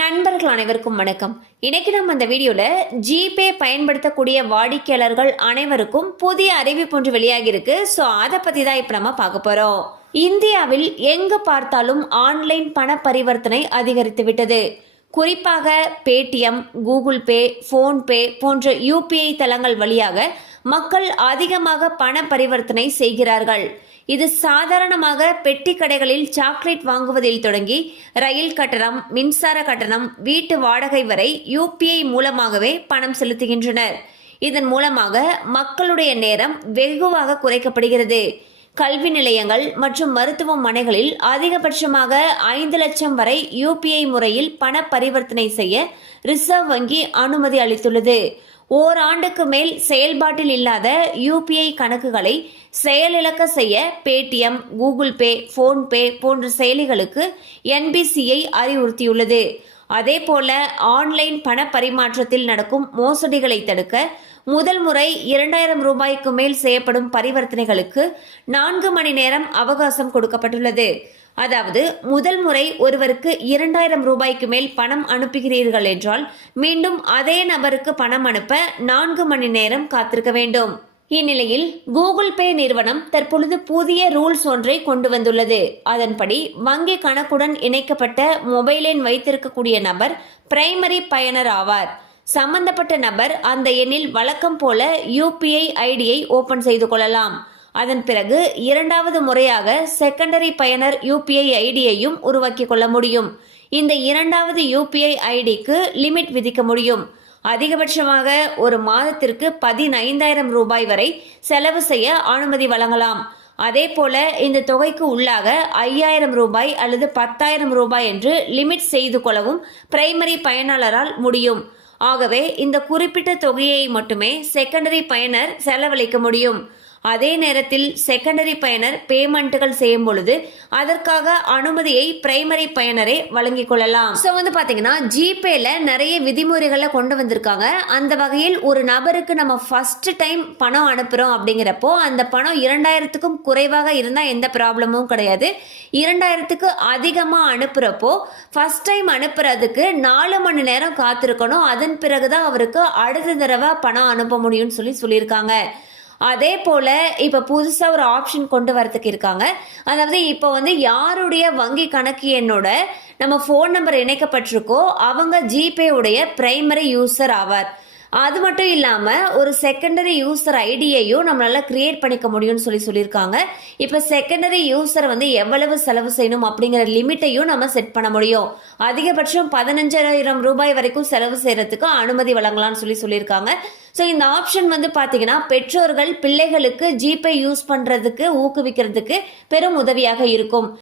நண்பர்கள் அனைவருக்கும் வணக்கம். இன்னைக்கு நம்ம இந்த வீடியோல ஜிபே பயன்படுத்தக்கூடிய வாடிக்கையாளர்கள் அனைவருக்கும் புதிய அறிவிப்பு ஒன்று வெளியாகி இருக்கு. ஸோ அதை பத்தி தான் இப்போ நம்ம பார்க்க போறோம். இந்தியாவில் எங்கு பார்த்தாலும் ஆன்லைன் பண பரிவர்த்தனை அதிகரித்து விட்டது. குறிப்பாக பேடிஎம், கூகுள் பே, போன்பே போன்ற யூபிஐ தளங்கள் வழியாக மக்கள் அதிகமாக பண பரிவர்த்தனை செய்கிறார்கள். இது சாதாரணமாக பெட்டி கடைகளில் சாக்லேட் வாங்குவதில் தொடங்கி ரயில் கட்டணம், மின்சார கட்டணம், வீட்டு வாடகை வரை யூபிஐ மூலமாகவே பணம் செலுத்துகின்றனர். இதன் மூலமாக மக்களுடைய நேரம் வெகுவாக குறைக்கப்படுகிறது. கல்வி நிலையங்கள் மற்றும் மருத்துவமனைகளில் அதிகபட்சமாக 5 லட்சம் வரை யூபிஐ முறையில் பண பரிவர்த்தனை செய்ய ரிசர்வ் வங்கி அனுமதி அளித்துள்ளது. ஓராண்டுக்கு மேல் செயல்பாட்டில் இல்லாத யூபிஐ கணக்குகளை செயலிழக்க செய்ய பேடிஎம், கூகுள் பே, போன்பே போன்ற செயலிகளுக்கு என்பிசிஐ அறிவுறுத்தியுள்ளது. அதேபோல ஆன்லைன் பண பரிமாற்றத்தில் நடக்கும் மோசடிகளை தடுக்க முதல் முறை 2000 ரூபாய்க்கு மேல் செய்யப்படும் பரிவர்த்தனைகளுக்கு 4 மணி நேரம் அவகாசம் கொடுக்கப்பட்டுள்ளது. அதாவது முதல் முறை ஒருவருக்கு 2000 ரூபாய்க்கு மேல் பணம் அனுப்புகிறீர்கள் என்றால் மீண்டும் அதே நபருக்கு பணம் அனுப்ப 4 மணி நேரம் காத்திருக்க வேண்டும். இந்நிலையில் கூகுள் பே நிறுவனம் தற்பொழுது புதிய ரூல்ஸ் ஒன்றை கொண்டு வந்துள்ளது. அதன்படி வங்கி கணக்குடன் இணைக்கப்பட்ட மொபைல் எண் வைத்திருக்கக்கூடிய நபர் பிரைமரி பயனர் ஆவார். சம்பந்தப்பட்ட நபர் அந்த எண்ணில் வழக்கம் போல யூபிஐ ஐடியை ஓபன் செய்து கொள்ளலாம். அதன் பிறகு இரண்டாவது முறையாக செகண்டரி பயனர் யூபிஐ ஐடியையும் உருவாக்கி கொள்ள முடியும். இந்த இரண்டாவது யூபிஐ ஐடிக்கு லிமிட் விதிக்க முடியும். அதிகபட்சமாக ஒரு மாதத்திற்கு 15,000 ரூபாய் வரை செலவு செய்ய அனுமதி வழங்கலாம். அதே போல இந்த தொகைக்கு உள்ளாக 5,000 ரூபாய் அல்லது 10,000 ரூபாய் என்று லிமிட் செய்து கொள்ளவும் பிரைமரி பயனாளரால் முடியும். ஆகவே இந்த குறிப்பிட்ட தொகையை மட்டுமே செகண்டரி பயனர் செலவழிக்க முடியும். அதே நேரத்தில் செகண்டரி பயனர் பேமெண்ட்டுகள் செய்யும் பொழுது அதற்காக அனுமதியை பிரைமரி பயனரே வழங்கிக் கொள்ளலாம். ஸோ பாத்தீங்கன்னா ஜிபேல நிறைய விதிமுறைகளை கொண்டு வந்திருக்காங்க. அந்த வகையில் ஒரு நபருக்கு நம்ம ஃபர்ஸ்ட் டைம் பணம் அனுப்புறோம் அப்படிங்கிறப்போ அந்த பணம் 2000க்கும் குறைவாக இருந்தால் எந்த ப்ராப்ளமும் கிடையாது. 2000க்கு அதிகமாக அனுப்புறப்போ ஃபர்ஸ்ட் டைம் அனுப்புறதுக்கு 4 மணி நேரம் காத்திருக்கணும். அதன் பிறகுதான் அவருக்கு அடுத்த தடவை பணம் அனுப்ப முடியும்னு சொல்லியிருக்காங்க. அதே போல இப்ப புதுசா ஒரு ஆப்ஷன் கொண்டு வரதுக்கு இருக்காங்க. அதாவது இப்ப யாருடைய வங்கி கணக்கு எண்ணோட நம்ம போன் நம்பர் இணைக்கப்பட்டிருக்கோ அவங்க ஜிபே உடைய பிரைமரி யூசர் ஆவார். அது மட்டும் இல்லாம ஒரு செகண்டரி யூசர் ஐடியையும் நம்மளால கிரியேட் பண்ணிக்க முடியும்னு சொல்லியிருக்காங்க. இப்ப செகண்டரி யூசர் எவ்வளவு செலவு செய்யணும் அப்படிங்கிற லிமிட்டையும் நம்ம செட் பண்ண முடியும். அதிகபட்சம் 15,000 ரூபாய் வரைக்கும் செலவு செய்யறதுக்கு அனுமதி வழங்கலாம்னு சொல்லியிருக்காங்க. ஸோ இந்த ஆப்ஷன் பார்த்தீங்கன்னா பெற்றோர்கள் பிள்ளைகளுக்கு ஜிபே யூஸ் பண்றதுக்கு ஊக்குவிக்கிறதுக்கு பெரும் உதவியாக இருக்கும்.